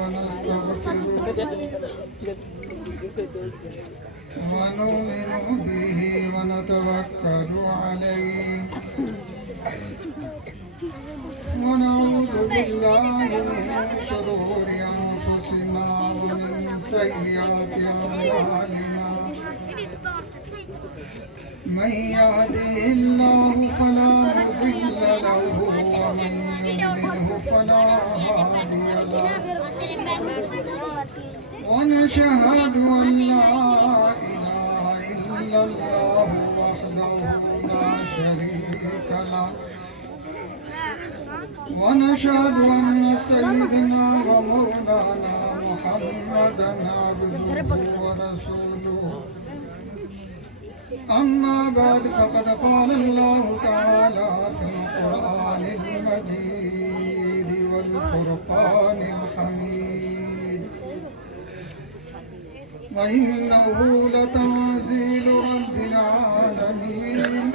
ونستغفره ونؤمن به ونتوكل عليه ونعوذ بالله من شرور أنفسنا ومن سيئات أعمالنا من يهده الله فلا مضل له ومن يضلله فلا هادي له ونشهد أن لا إله إلا الله وحده لا شريك له ونشهد أن سيدنا ومولانا محمدا عبده ورسوله أما بعد فقد قال الله تعالى في القرآن المجيد والفرقان الحميد وإنه لتنزيل رب العالمين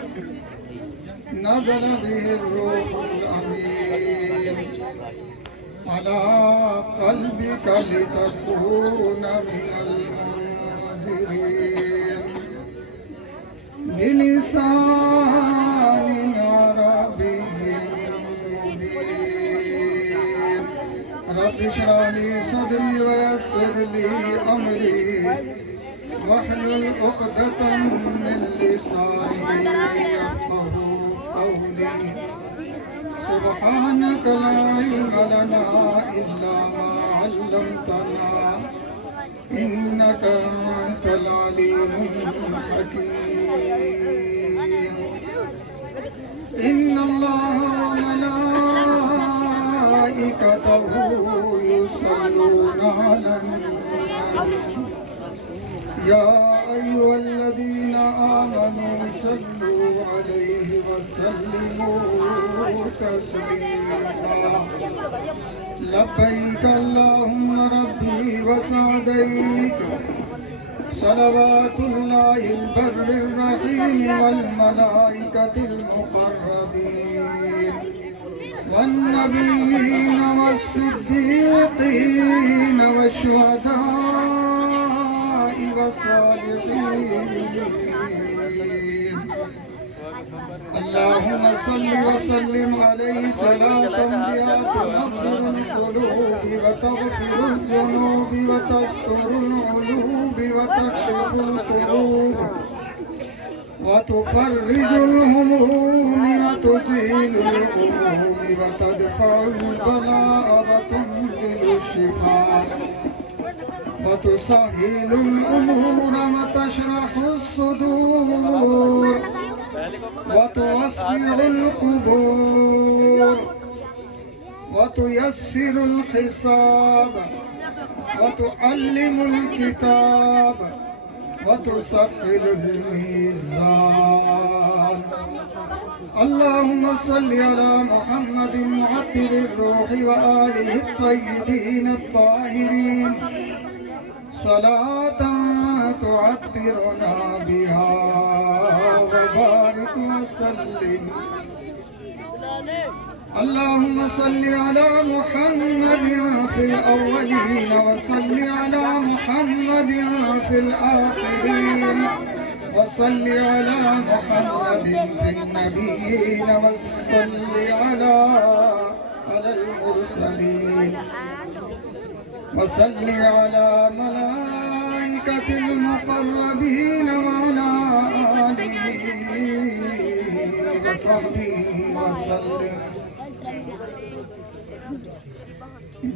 نزل به الروح الأمين على قلبك لتكون من المنذرين بلسان عربي مبين رب اشرح لي صدري ويسر لي أمري واحلل عقدة من لساني يفقه قولي سبحانك لا علم لنا إلا ما علمتنا إنك أنت العليم الحكيم إن الله وملائكته يصلون على النبي يا أيها الذين آمنوا صلوا عليه وسلموا تسليما لبيك اللهم ربي وسعديك صلوات الله البر الرحيم والملائكة المقربين والنبيين والصديقين والشهداء والصالحين اللهم صل وسلم عليه صلاة بها تنور القلوب وتغفر الذنوب وتستر العيوب وتكشف الكروب وتفرج الهموم وتزيل الغموم وتدفع البلاء وتنزل الشفاء وتسهل الأمور وتشرح الصدور وتوسع القبور وتيسر الحساب وتعلم الكتاب وتسقل الميزان اللهم صل على محمد معطر الروح وآله الطيبين الطاهرين صلاة تعطرنا بها وبارك وسلم اللهم صل على محمد في الأولين وصل على محمد في الآخرين وصل على محمد في النبيين وصل على المرسلين وصل على ملائكة المقربين وعلى آله وصحبه وسلم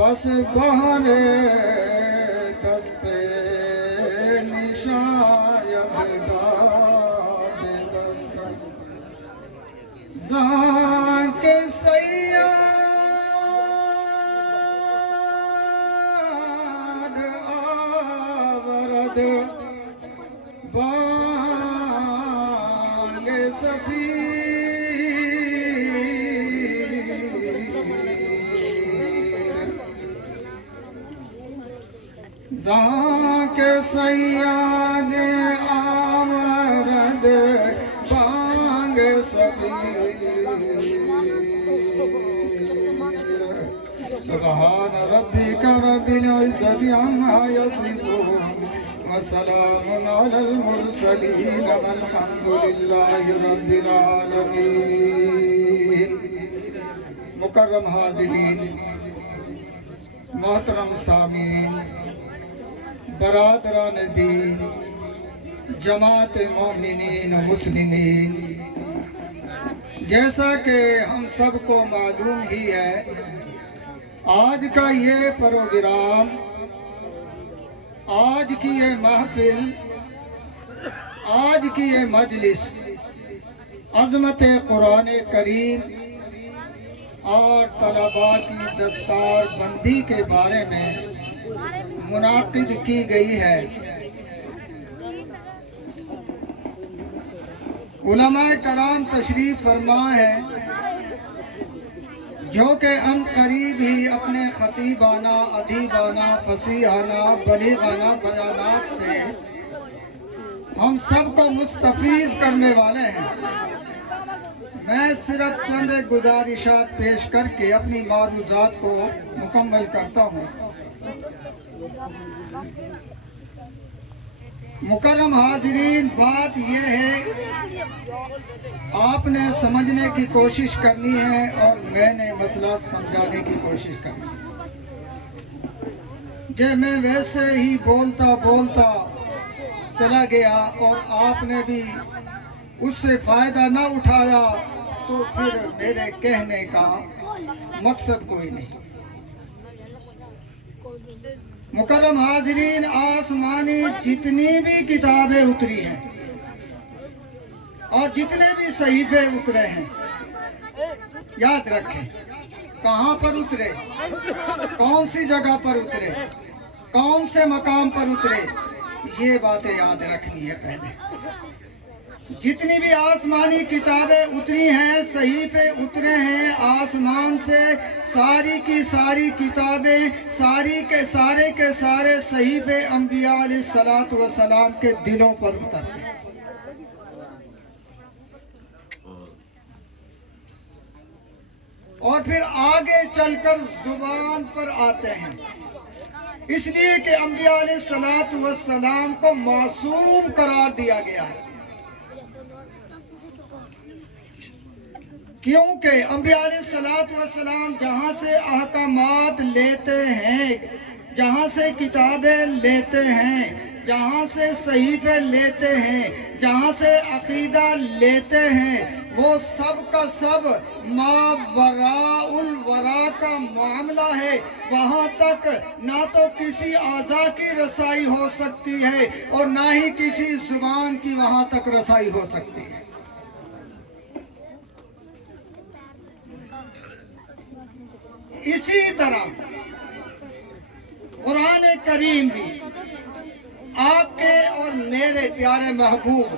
بس بہر دستے نشاید داد دست زاں کے سیاد آورد بال سفیر زاں کے سیاد آورد بانگ سفیر سبحان ربک رب العزت عما یصفون وسلام علی المرسلین والحمد للہ رب العالمین۔ مکرم حاضرین، محترم سامعین، برادران دین، جماعت مومنین و مسلمین، جیسا کہ ہم سب کو معلوم ہی ہے، آج کا یہ پروگرام، آج کی یہ محفل، آج کی یہ مجلس عظمت قرآن کریم اور طلباء کی دستار بندی کے بارے میں منعقد کی گئی ہے۔ علماء کرام تشریف فرما ہے جو کہ ان قریب ہی اپنے خطیبانہ، ادیبانہ، فصیحانہ، بلیغانہ بیانات سے ہم سب کو مستفیض کرنے والے ہیں۔ میں صرف چند گزارشات پیش کر کے اپنی معروضات کو مکمل کرتا ہوں۔ مکرم حاضرین، بات یہ ہے آپ نے سمجھنے کی کوشش کرنی ہے اور میں نے مسئلہ سمجھانے کی کوشش کرنی ہے کہ میں ویسے ہی بولتا چلا گیا اور آپ نے بھی اس سے فائدہ نہ اٹھایا تو پھر میرے کہنے کا مقصد کوئی نہیں۔ مکرم حاضرین، آسمانی جتنی بھی کتابیں اتری ہیں اور جتنے بھی صحیفے اترے ہیں، یاد رکھیں کہاں پر اترے، کون سی جگہ پر اترے، کون سے مقام پر اترے، یہ باتیں یاد رکھنی ہے۔ پہلے جتنی بھی آسمانی کتابیں اتری ہیں، صحیفے اترے ہیں آسمان سے، ساری کی ساری کتابیں، سارے کے سارے صحیفے انبیاء علیہ السلام کے دلوں پر اترتے ہیں۔ اور پھر آگے چل کر زبان پر آتے ہیں، اس لیے کہ انبیاء علیہ السلام کو معصوم قرار دیا گیا ہے، کیونکہ انبیاء علیہ السلام جہاں سے احکامات لیتے ہیں، جہاں سے کتابیں لیتے ہیں، جہاں سے صحیفے لیتے ہیں، جہاں سے عقیدہ لیتے ہیں، وہ سب کا سب ما وراء الورا کا معاملہ ہے۔ وہاں تک نہ تو کسی اعضاء کی رسائی ہو سکتی ہے اور نہ ہی کسی زبان کی وہاں تک رسائی ہو سکتی ہے۔ اسی طرح قرآن کریم بھی آپ کے اور میرے پیارے محبوب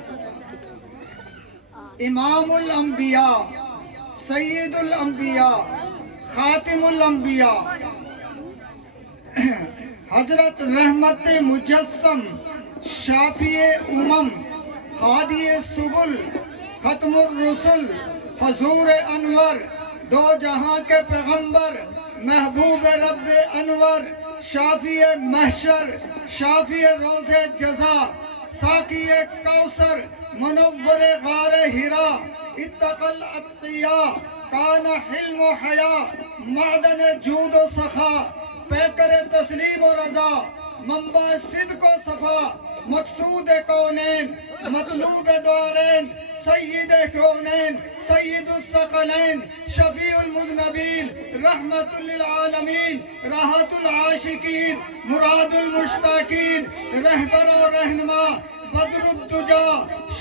امام الانبیاء، سید الانبیاء، خاتم الانبیاء، حضرت رحمت مجسم، شافی امم، ہادی سبل، ختم الرسل، حضور انور، دو جہاں کے پیغمبر، محبوب رب انور، شافی محشر، شافی روز جزا، ساقی کوثر، منور غار ہرا، اتقى الاتقیاء، کان حلم و حیا، معدن جود و سخا، پیکر تسلیم و رضا، منبع صدق و صفا، مقصود کونین، مطلوب دارین، سید کونین، سید الثقلین شفیع المذنبین رحمت للعالمین راحت العاشقین مراد المشتاقین رہبر و رہنما بدر الدجا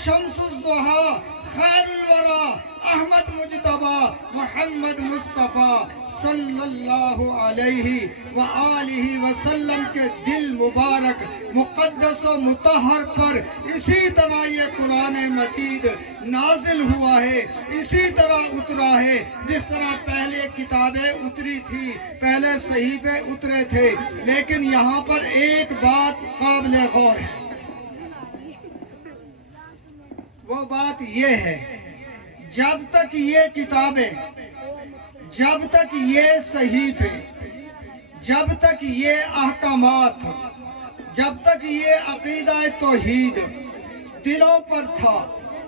شمس الضحا خیر الورا احمد مجتبی محمد مصطفیٰ صلی اللہ علیہ وآلہ وسلم کے دل مبارک مقدس و مطہر پر اسی طرح یہ قرآن مجید نازل ہوا ہے، اسی طرح اترا ہے جس طرح پہلے کتابیں اتری تھی، پہلے صحیفے اترے تھے۔ لیکن یہاں پر ایک بات قابل غور ہے، وہ بات یہ ہے جب تک یہ کتابیں، جب تک یہ صحیفے، جب تک یہ احکامات، جب تک یہ عقیدہ توحید دلوں پر تھا،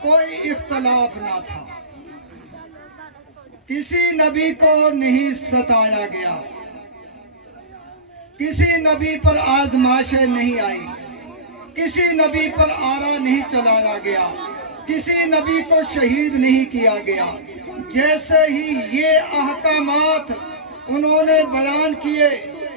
کوئی اختلاف نہ تھا، کسی نبی کو نہیں ستایا گیا، کسی نبی پر آزمائشیں نہیں آئی، کسی نبی پر آرا نہیں چلایا گیا، کسی نبی کو شہید نہیں کیا گیا۔ جیسے ہی یہ احکامات انہوں نے بیان کیے،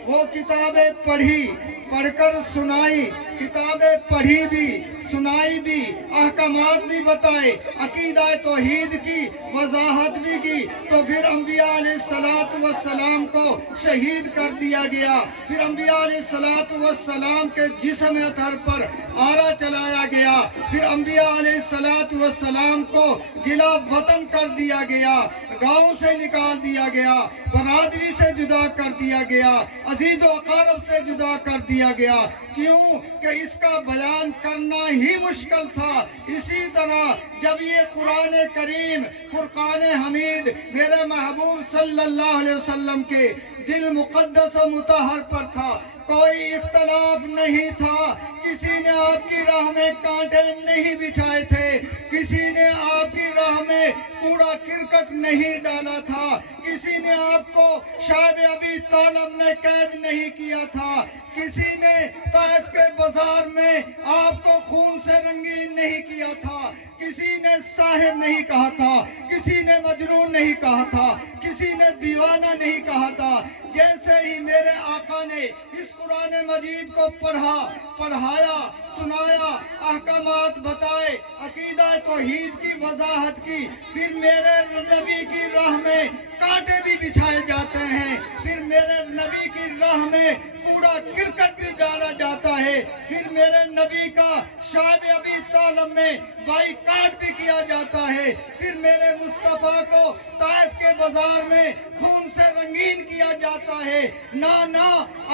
وہ کتابیں پڑھی، پڑھ کر سنائی، کتابیں پڑھی بھی سنائی بھی، احکامات بھی بتائے، عقیدہ توحید کی وضاحت بھی کی، تو پھر انبیاء علیہ السلام کو شہید کر دیا گیا، پھر انبیاء علیہ السلام کے جسم اطہر پر آرا چلایا گیا، پھر انبیاء علیہ السلام کو گلا وطن کر دیا گیا، گاؤں سے نکال دیا گیا، برادری سے جدا کر دیا گیا، عزیز و اقارب سے جدا کر دیا گیا۔ کیوں کہ اس کا بیان کرنا ہی مشکل تھا۔ اسی طرح جب یہ قرآن کریم فرقان حمید میرے محبوب صلی اللہ علیہ وسلم کے دل مقدس و مطہر پر تھا، کوئی اختلاف نہیں تھا، کسی نے آپ کی راہ میں کانٹے نہیں بچھائے تھے، کسی نے آپ کی راہ میں کوڑا کرکٹ نہیں ڈالا تھا، کسی نے آپ کو شعب ابی طالب میں قید نہیں کیا تھا، کسی نے طائف کے بازار میں آپ کو خون سے رنگین نہیں کیا تھا، کسی نے ساحر نہیں کہا تھا، کسی نے مجنون نہیں کہا تھا، کسی نے دیوانہ نہیں کہا تھا۔ جیسے ہی میرے آقا نے اس قرآن مجید کو پڑھایا، سنایا، احکامات بتائے، عقیدہ توحید کی وضاحت کی، پھر میرے نبی کی راہ میں کانٹے بھی بچھائے جاتے ہیں، پھر میرے نبی کی راہ میں کوڑا کرکٹ بھی ڈالا جاتا ہے، پھر میرے نبی کا شعب ابی طالب میں بائیکاٹ بھی کیا جاتا ہے، پھر میرے مصطفیٰ کو طائف کے بازار میں خون سے رنگین کیا جاتا ہے۔ نہ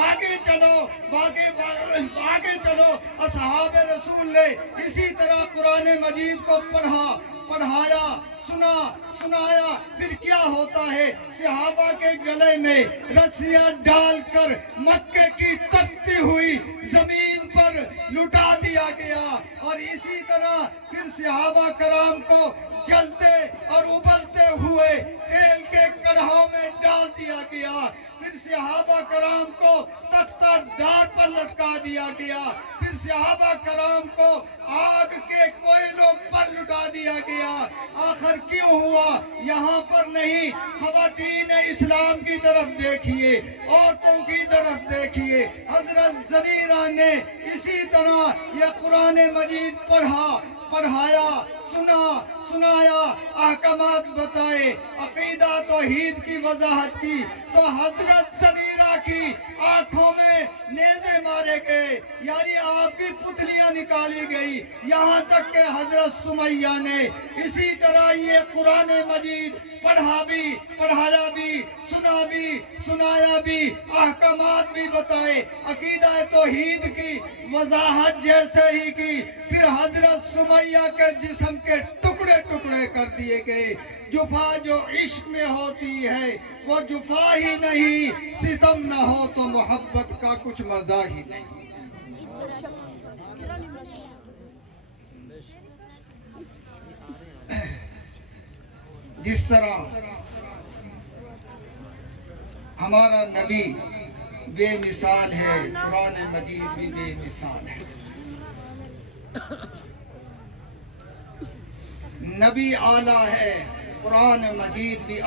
آگے چلو، آگے چلو۔ اصحاب رسول نے اسی طرح قرآن مجید کو پڑھایا، سنایا، پھر کیا ہوتا ہے؟ صحابہ کے گلے میں رسیاں ڈال کر مکے کی تپتی ہوئی زمین پر لٹا دیا گیا، اور اسی طرح پھر صحابہ کرام کو جلتے اور ابلتے ہوئے تیل کے کڑھاؤ میں ڈال دیا گیا، پھر صحابہ کرام کو تختہ دار پر لٹکا دیا گیا، پھر صحابہ کرام کو آگ کے کوئلوں پر لٹا دیا گیا۔ آخر کیوں ہوا؟ یہاں پر نہیں، خواتین اسلام کی طرف دیکھیے، عورتوں کی طرف دیکھیے۔ حضرت زنیرہ نے اسی طرح یہ قرآن مجید پڑھایا، سنایا، احکامات بتائے، عقیدہ توحید کی وضاحت کی، تو حضرت زنیرہ کی آنکھوں میں نیزے مارے گئے، یعنی آپ کی پتلیاں نکالی گئی، یہاں تک کہ حضرت سمیہ نے اسی طرح یہ قرآن مجید پڑھایا بھی، سنایا بھی، احکامات بھی بتائے، عقیدہ توحید کی وضاحت جیسے ہی کی، پھر حضرت سمیہ کے جسم کے ٹکڑے ٹکڑے کر دیے گئے۔ جفا جو عشق میں ہوتی ہے وہ جفا ہی نہیں، ستم نہ ہو تو محبت کا کچھ مزہ ہی نہیں۔ جس طرح ہمارا نبی بے مثال ہے، قرآن مجید بھی بے مثال ہے۔ نبی اعلیٰ ہے، قرآن مجید بھی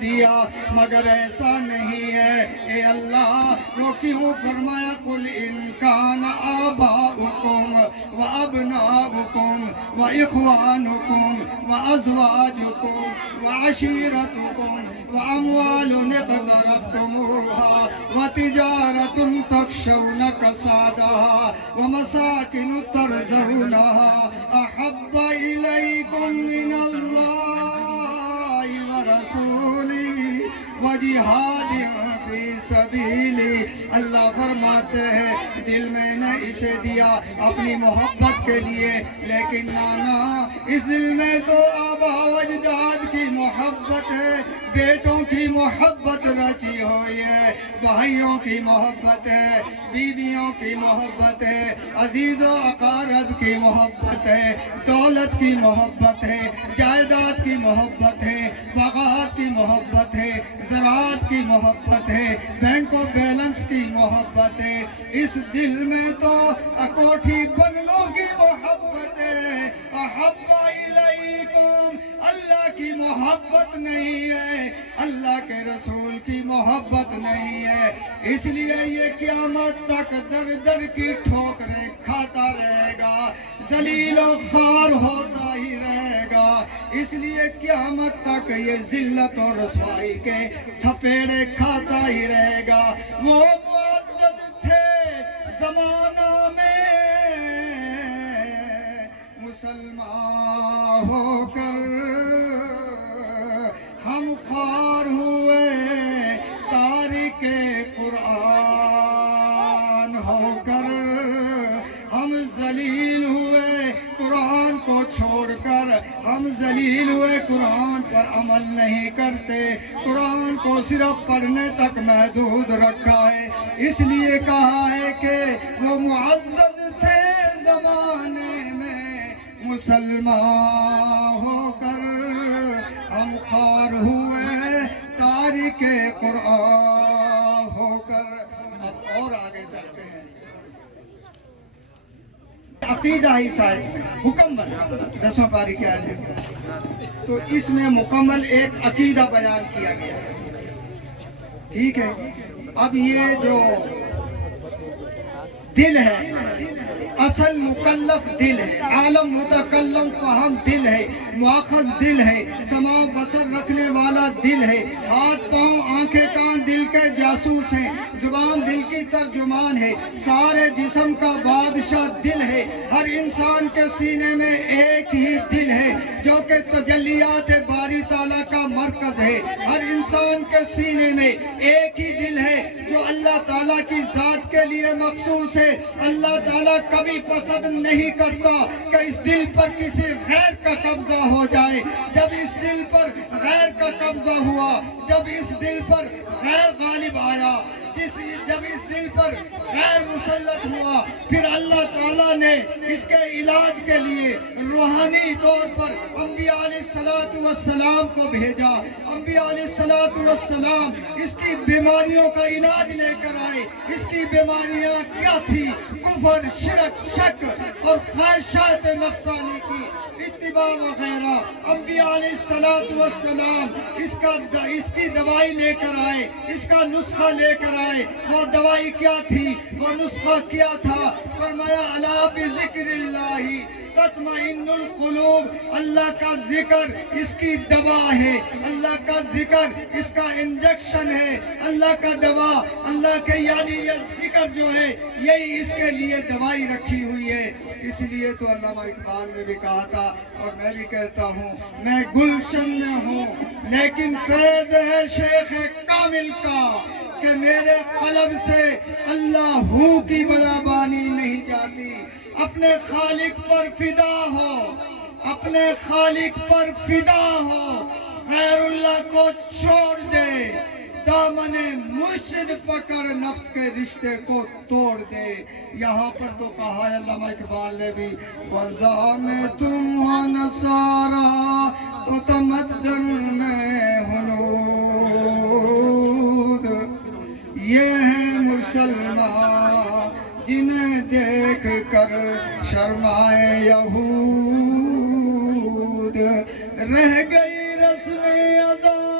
دیا مگر ایسا نہیں ہے اے اللہ وہ کیوں فرمایا قل ان کان آباؤکم و ابناؤکم و اخوانکم و ازواجکم و عشیرتکم و اموال اقترفتموها و تجارت تخشون کسادها و مساکن ترضونها احب الیکم من اللہ ورسولی وجہاد فی سبیلی اللہ فرماتے ہیں دل میں نے اسے دیا اپنی محبت کے لیے لیکن نانا اس دل میں تو آبا و اجداد کی محبت ہے بیٹوں کی محبت رچی ہوئی ہے بھائیوں کی محبت ہے بیویوں کی محبت ہے عزیز و اقارب کی محبت ہے دولت کی محبت ہے جائیداد کی محبت ہے باغات کی محبت ہے زراعت کی محبت ہے بینک و بیلنس کی محبت ہے اس دل میں تو اکوٹھی بنگلوں کی محبت ہے احب الیکم اللہ کی محبت نہیں ہے اللہ کے رسول کی محبت نہیں ہے اس لیے یہ قیامت تک در در کی ٹھوکریں کھاتا رہے گا ذلیل و خوار ہوتا ہی رہے گا اس لیے قیامت تک یہ ذلت و رسوائی کے تھپیڑے کھاتا ہی رہے گا وہ معزز تھے زمانہ میں مسلمان ہو کر ہم خوار ہوئے تارک قرآن ہو کر ہم ذلیل ہوئے قرآن کو چھوڑ کر ہم ذلیل ہوئے قرآن پر عمل نہیں کرتے قرآن کو صرف پڑھنے تک محدود رکھا ہے اس لیے کہا ہے کہ وہ معزز تھے زمانے میں مسلمان ہو کر ہم خوار ہوئے تارک قرآن ہو کر اب اور آگے چلتے ہیں عقیدہ ہی سائز میں مکمل 10 پاری کی آیت ہے تو اس میں مکمل ایک عقیدہ بیان کیا گیا ٹھیک ہے اب یہ جو دل ہے اصل مکلف دل ہے عالم متکلم فہم دل ہے مؤاخذ دل ہے سماع بصر رکھنے والا دل ہے ہاتھ پاؤں آنکھیں کان دل کے جاسوس ہیں زبان دل کی ترجمان ہے سارے جسم کا بادشاہ دل ہے ہر انسان کے سینے میں ایک ہی دل ہے جو کہ تجلیات باری تعالیٰ کا مرکز ہے ہر انسان کے سینے میں ایک ہی دل ہے جو اللہ تعالیٰ کی ذات کے لیے مخصوص ہے اللہ تعالیٰ کبھی پسند نہیں کرتا کہ اس دل پر کسی غیر کا قبضہ ہو جائے جب اس دل پر غیر کا قبضہ ہوا جب اس دل پر غیر غالب آیا جب اس دل پر غیر مسلط ہوا پھر اللہ تعالیٰ نے اس کے علاج کے لیے روحانی طور پر انبیاء علیہ السلام کو بھیجا انبیاء علیہ السلام اس کی بیماریوں کا علاج لے کر آئے اس کی بیماریاں کیا تھی کفر شرک شک اور خواہشات نفسانی کی اتباع وغیرہ انبیاء علیہ السلام اس کی دوائی لے کر آئے اس کا نسخہ لے کر آئے وہ دوائی کیا تھی وہ نسخہ کیا تھا فرمایا الا بذکر اللہ تطمئن القلوب اللہ کا ذکر اس کی دوا ہے اللہ کا ذکر اس کا انجیکشن ہے اللہ کا دوا اللہ کے یعنی یہ ذکر جو ہے یہی اس کے لیے دوائی رکھی ہوئی ہے اس لیے تو علامہ اقبال نے بھی کہا تھا اور میں بھی کہتا ہوں میں گلشن میں ہوں لیکن فیض ہے شیخ کامل کا کہ میرے قلب سے اللہ ہو کی بیابانی نہیں جاتی اپنے خالق پر فدا ہو اپنے خالق پر فدا ہو غیر اللہ کو چھوڑ دے دامن مرشد پکڑ نفس کے رشتے کو توڑ دے یہاں پر تو کہا ہے علامہ اقبال نے بھی وَضَا میں تم ہو نصارا تو تمدن میں ہنود یہ ہیں مسلمان جنہیں دیکھ کر شرمائے یہود رہ گئی رسم ادا